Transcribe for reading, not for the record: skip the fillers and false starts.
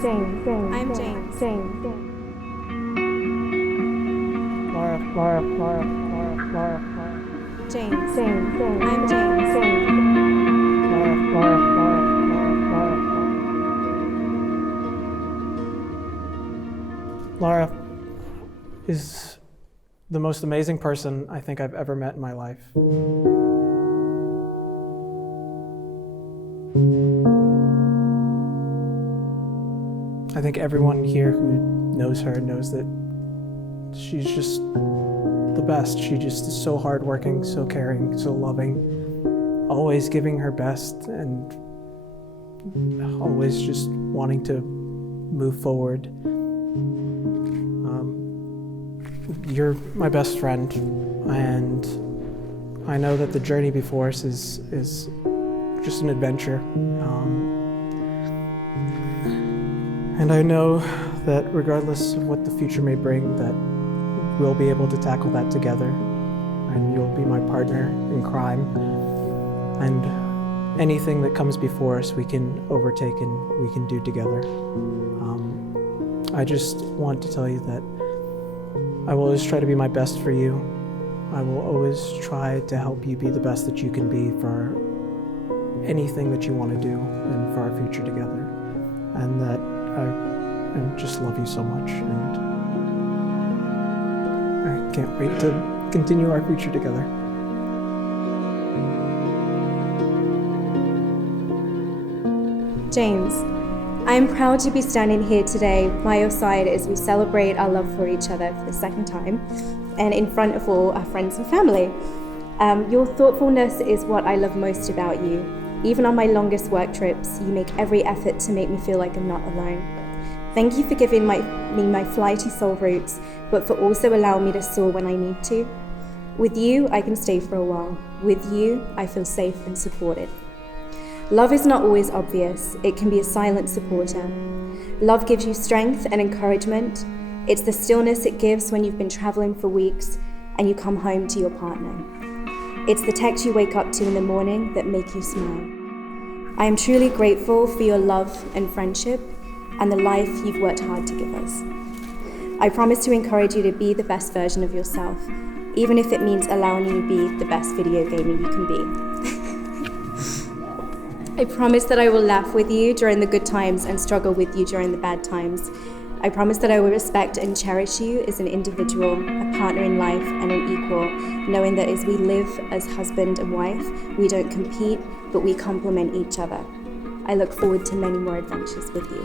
I'm James. Lara. James. I'm James. Lara is the most amazing person I think I've ever met in my life. I think everyone here who knows her knows that she's just the best. She just is so hardworking, so caring, so loving, always giving her best and always just wanting to move forward. You're my best friend, and I know that the journey before us is just an adventure. And I know that regardless of what the future may bring, that we'll be able to tackle that together, and you'll be my partner in crime. And anything that comes before us, we can overtake and we can do together. I just want to tell you that I will always try to be my best for you. I will always try to help you be the best that you can be for anything that you want to do and for our future together. And that I just love you so much, and I can't wait to continue our future together. James, I am proud to be standing here today by your side as we celebrate our love for each other for the second time, and in front of all our friends and family. Your thoughtfulness is what I love most about you. Even on my longest work trips, you make every effort to make me feel like I'm not alone. Thank you for giving me my flighty soul roots, but for also allowing me to soar when I need to. With you, I can stay for a while. With you, I feel safe and supported. Love is not always obvious. It can be a silent supporter. Love gives you strength and encouragement. It's the stillness it gives when you've been traveling for weeks and you come home to your partner. It's the text you wake up to in the morning that make you smile. I am truly grateful for your love and friendship and the life you've worked hard to give us. I promise to encourage you to be the best version of yourself, even if it means allowing you to be the best video gamer you can be. I promise that I will laugh with you during the good times and struggle with you during the bad times. I promise that I will respect and cherish you as an individual, a partner in life, and an equal, knowing that as we live as husband and wife, we don't compete, but we complement each other. I look forward to many more adventures with you.